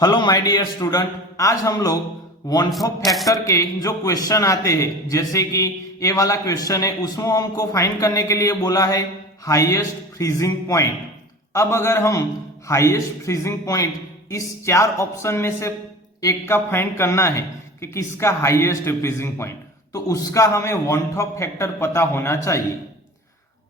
Hello my dear student, आज हम लोग वन टॉप फैक्टर के जो क्वेश्चन आते हैं, जैसे कि ये वाला क्वेश्चन है, उसमें हमको फाइंड करने के लिए बोला है हाईएस्ट फ्रीजिंग पॉइंट। अब अगर हम हाईएस्ट फ्रीजिंग पॉइंट इस चार ऑप्शन में से एक का फाइंड करना है कि किसका हाईएस्ट फ्रीजिंग पॉइंट, तो उसका हमें वन टॉप फैक्टर पता होना चाहिए।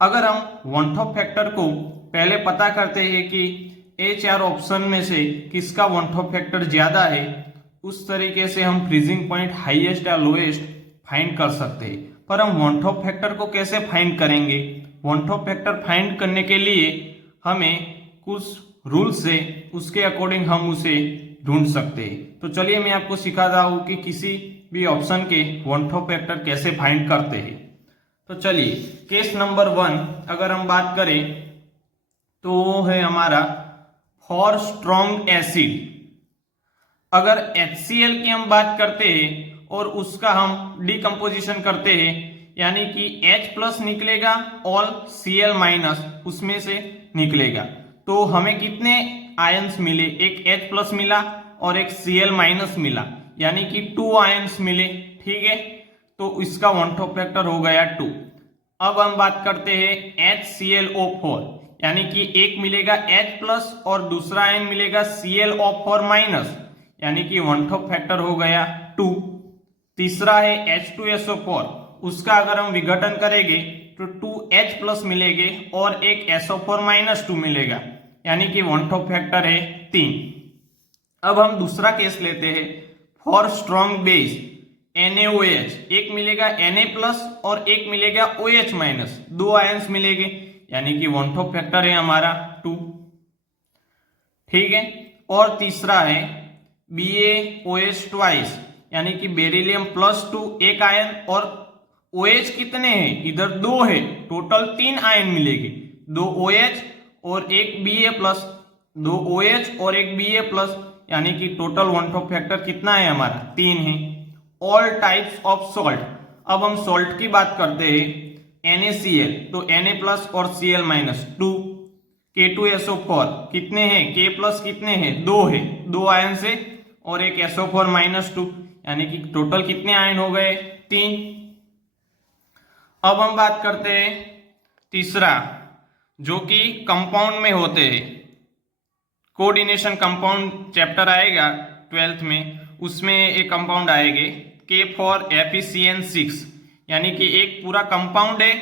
अगर हम वन टॉप फैक्टर को पहले पता करते हैं कि ये चार ऑप्शन में से किसका वन टॉप फैक्टर ज्यादा है, उस तरीके से हम फ्रीजिंग पॉइंट हाईएस्ट या लोएस्ट फाइंड कर सकते हैं। पर हम वन टॉप फैक्टर को कैसे फाइंड करेंगे? वन टॉप फैक्टर फाइंड करने के लिए हमें कुछ रूल्स है, उसके अकॉर्डिंग हम उसे ढूंढ सकते हैं। तो चलिए मैं आपको सिखाता हूं कि किसी भी ऑप्शन के वन टॉप फैक्टर कैसे फाइंड करते हैं। तो चलिए केस नंबर 1 अगर हम बात करें तो है हमारा फॉर स्ट्रॉन्ग एसिड। अगर HCl की हम बात करते हैं और उसका हम डिकम्पोजिशन करते हैं, यानी कि H प्लस निकलेगा और Cl माइनस उसमें से निकलेगा, तो हमें कितने आयंस मिले? एक H प्लस मिला और एक Cl माइनस मिला, यानी कि 2 आयंस मिले। ठीक है, तो इसका वन टॉप फैक्टर हो गया 2। अब हम बात करते हैं HClO4, यानी कि एक मिलेगा H प्लस और दूसरा आयन मिलेगा ClO4 माइनस, यानी कि वन टॉप फैक्टर हो गया 2। तीसरा है H2SO4, उसका अगर हम विघटन करेंगे तो 2H प्लस मिलेंगे और एक SO4 माइनस 2 मिलेगा, यानी कि वन टॉप फैक्टर है 3। अब हम दूसरा केस लेते हैं फॉर स्ट्रॉन्ग बेस NaOH, एक मिलेगा Na प्लस और एक मिलेगा OH माइनस, 2 आयंस मिलेंगे, यानी कि वन टॉप फैक्टर है हमारा 2। ठीक है, और तीसरा है BaOH ट्वाइस, यानी कि बेरिलियम प्लस 2 एक आयन, और OH कितने हैं? इधर 2 है, टोटल 3 आयन मिलेंगे, 2 OH और एक Ba प्लस, 2 OH और एक Ba प्लस, यानी कि टोटल वन टॉप फैक्टर कितना है हमारा? 3 है। ऑल टाइप्स ऑफ सॉल्ट, अब हम सॉल्ट की बात करते हैं NaCl, तो Na प्लस और Cl माइनस 2। K2SO4 कितने हैं? K प्लस कितने हैं? 2 है, 2 आयन से और एक SO4 माइनस 2, यानी कि टोटल कितने आयन हो गए? 3। अब हम बात करते हैं तीसरा, जो कि कंपाउंड में होते हैं। कोऑर्डिनेशन कंपाउंड चैप्टर आएगा 12th में, उसमें एक कंपाउंड आएंगे K फॉर FeCN6, यानी कि एक पूरा कंपाउंड है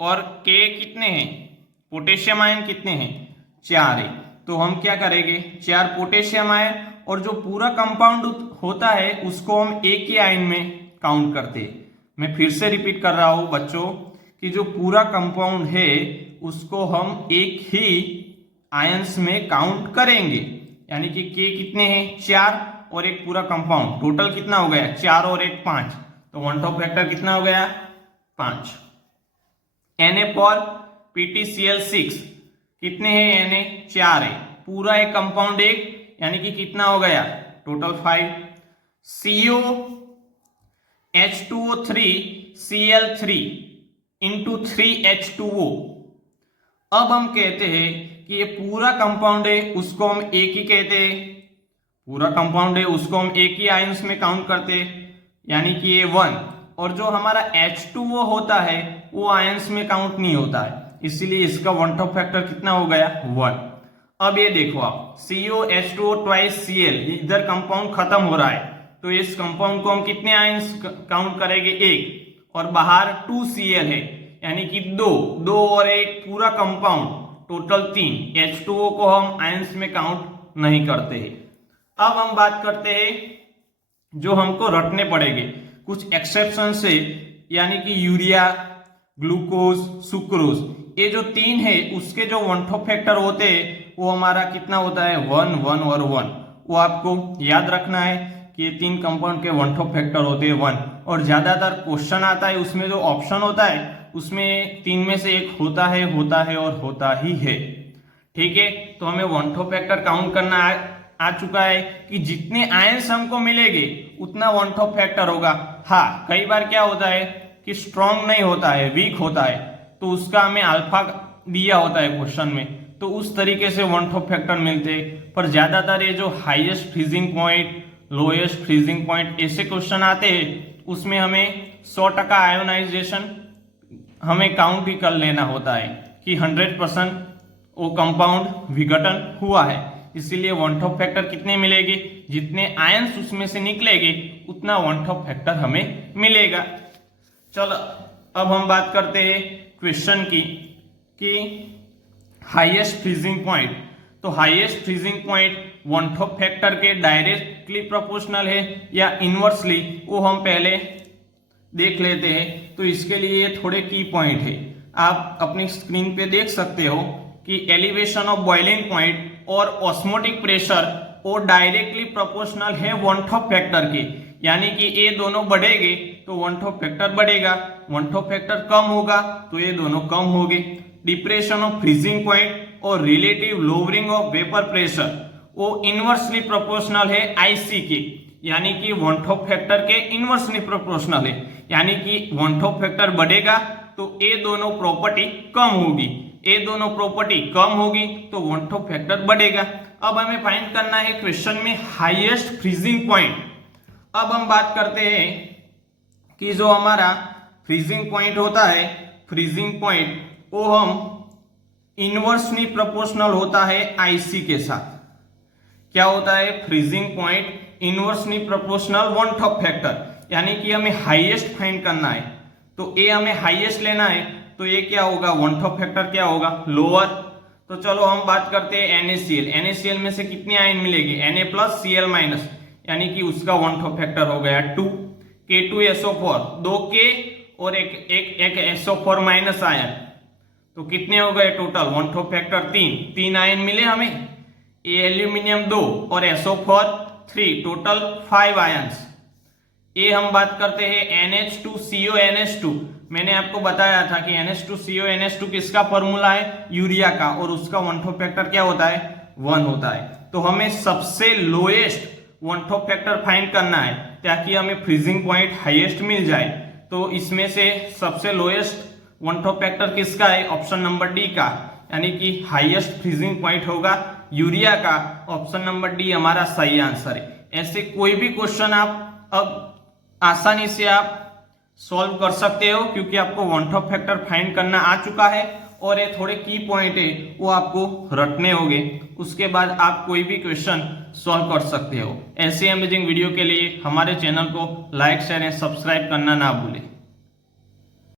और K कितने हैं? पोटेशियम आयन कितने हैं? 4 है। तो हम क्या करेंगे, 4 पोटेशियम आयन, और जो पूरा कंपाउंड होता है उसको हम एक ही आयन में काउंट करते हैं। मैं फिर से रिपीट कर रहा हूं बच्चों कि जो पूरा कंपाउंड है उसको हम एक ही आयंस में काउंट करेंगे, यानी कि K कितने हैं? 4, और एक पूरा कंपाउंड, टोटल कितना हो गया? 4 और 1 5, तो वन टॉप फैक्टर कितना हो गया? 5। Na फॉर PtCl6 कितने हैं? Na 4 है, पूरा एक कंपाउंड एक, यानी कि कितना हो गया? Total 5। COH2O3 Cl3 into 3H2O। अब हम कहते हैं कि ये पूरा कंपाउंड है, उसको हम एक ही कहते हैं, पूरा कंपाउंड है उसको हम एक ही आयंस में काउंट करते हैं, यानी कि ये 1। और जो हमारा H2O होता है वो आयंस में काउंट नहीं होता है, इसीलिए इसका वन टॉप फैक्टर कितना हो गया? 1। अब ये देखो आप, COH2O ट्वाइस Cl, इधर कंपाउंड खत्म हो रहा है, तो इस कंपाउंड को हम कितने आयंस काउंट करेंगे? 1, और बाहर 2Cl है, यानी कि 2 और एक पूरा कंपाउंड, टोटल 3। H2O को हम आयंस में काउंट नहीं करते हैं। अब हम बात करते हैं जो हमको रटने पड़ेंगे कुछ एक्सेप्शन से, यानी कि यूरिया, ग्लूकोज, सुक्रोज, ये जो 3 है उसके जो वन टॉप फैक्टर होते हैं वो हमारा कितना होता है? 1 1 और 1। वो आपको याद रखना है कि ये 3 कंपाउंड के वन टॉप फैक्टर होते हैं 1, और ज्यादातर क्वेश्चन आता है उसमें जो ऑप्शन होता है उसमें 3 में से एक होता है और होता ही है। ठीक है, तो हमें वन टॉप फैक्टर काउंट करना आ चुका है कि जितने आयंस हमको मिलेंगे उतना वन टॉप फैक्टर होगा। हाँ, कई बार क्या होता है कि स्ट्रॉन्ग नहीं होता है, वीक होता है, तो उसका हमें अल्फा दिया होता है क्वेश्चन में, तो उस तरीके से वन टॉप फैक्टर मिलते। पर ज्यादातर ये जो highest freezing point, lowest freezing point ऐसे क्वेश्चन आते हैं उसमें हमें 100% आयोनाइजेशन हमें काउंट ही कर लेना होता है कि 100% वो कंपाउंड विघटन हुआ है। इसीलिए वन टॉप फैक्टर कितने मिलेगी, जितने आयंस उसमें से निकलेंगे उतना वन टॉप फैक्टर हमें मिलेगा। चलो अब हम बात करते हैं क्वेश्चन की कि हाईएस्ट फ्रीजिंग पॉइंट। तो highest freezing point one top factor के डायरेक्टली प्रोपोर्शनल है या इनवर्सली, वो हम पहले देख लेते हैं। तो इसके लिए थोड़े की पॉइंट है, आप अपनी स्क्रीन पे देख सकते हो कि एलिवेशन ऑफ बॉइलिंग पॉइंट और ऑस्मोटिक प्रेशर वो डायरेक्टली प्रोपोर्शनल है वन टॉप फैक्टर के, यानी कि ये दोनों बढ़ेंगे तो वन टॉप फैक्टर बढ़ेगा, वन टॉप फैक्टर कम होगा तो ये दोनों कम होंगे। डिप्रेशन ऑफ फ्रीजिंग पॉइंट और relative lowering of vapour pressure वो इनवर्सली प्रोपोर्शनल है आईसी के, यानी कि वन टॉप फैक्टर के इनवर्सली प्रोपोर्शनल है, यानी कि वन टॉप फैक्टर बढ़ेगा तो ये दोनों प्रॉपर्टी कम होगी, ये दोनों प्रॉपर्टी कम होगी तो वन टॉप फैक्टर बढ़ेगा। अब हमें फाइंड करना है क्वेश्चन में हाईएस्ट फ्रीजिंग पॉइंट। अब हम बात करते हैं कि जो हमारा फ्रीजिंग पॉइंट होता है, फ्रीजिंग पॉइंट वो हम इनवर्सली प्रोपोर्शनल होता है आईसी के साथ। क्या होता है freezing point inversely proportional one top factor, यानी कि हमें हाईएस्ट फाइंड करना है तो ये हमें हाईएस्ट लेना है तो ये क्या होगा, वन टॉप फैक्टर क्या होगा, लोअर। तो चलो हम बात करते हैं NaCl। NaCl में से कितनी आयन मिलेगी, Na+Cl-, यानी कि उसका वन टॉप फैक्टर हो गया 2। K2SO4 2 K और एक SO4- आयन, तो कितने हो गए total, one top factor 3 ion मिले हमें। ये एल्यूमिनियम 2 और SO4 3, टोटल 5 आयंस। ये हम बात करते हैं NH2CONH2। मैंने आपको बताया था कि NH2CONH2 किसका फॉर्मूला है, यूरिया का, और उसका वन टॉप फैक्टर क्या होता है, 1 होता है। तो हमें सबसे lowest one top factor find करना है ताकि हमें फ्रीजिंग पॉइंट हाईएस्ट मिल जाए। तो इसमें से सबसे लोएस्ट वन टॉप फैक्टर किसका है, ऑप्शन नंबर डी का, यानी कि हाईएस्ट फ्रीजिंग पॉइंट होगा यूरिया का। ऑप्शन नंबर डी हमारा सही आंसर है। ऐसे कोई भी क्वेश्चन आप अब आसानी से आप सॉल्व कर सकते हो क्योंकि आपको वन टॉप फैक्टर फाइंड करना आ चुका है और ये थोड़े की पॉइंट है वो आपको रटने होंगे, उसके बाद आप कोई भी क्वेश्चन सॉल्व कर सकते हो। ऐसे अमेजिंग वीडियो के लिए हमारे चैनल को लाइक, शेयर एंड सब्सक्राइब करना ना भूलें।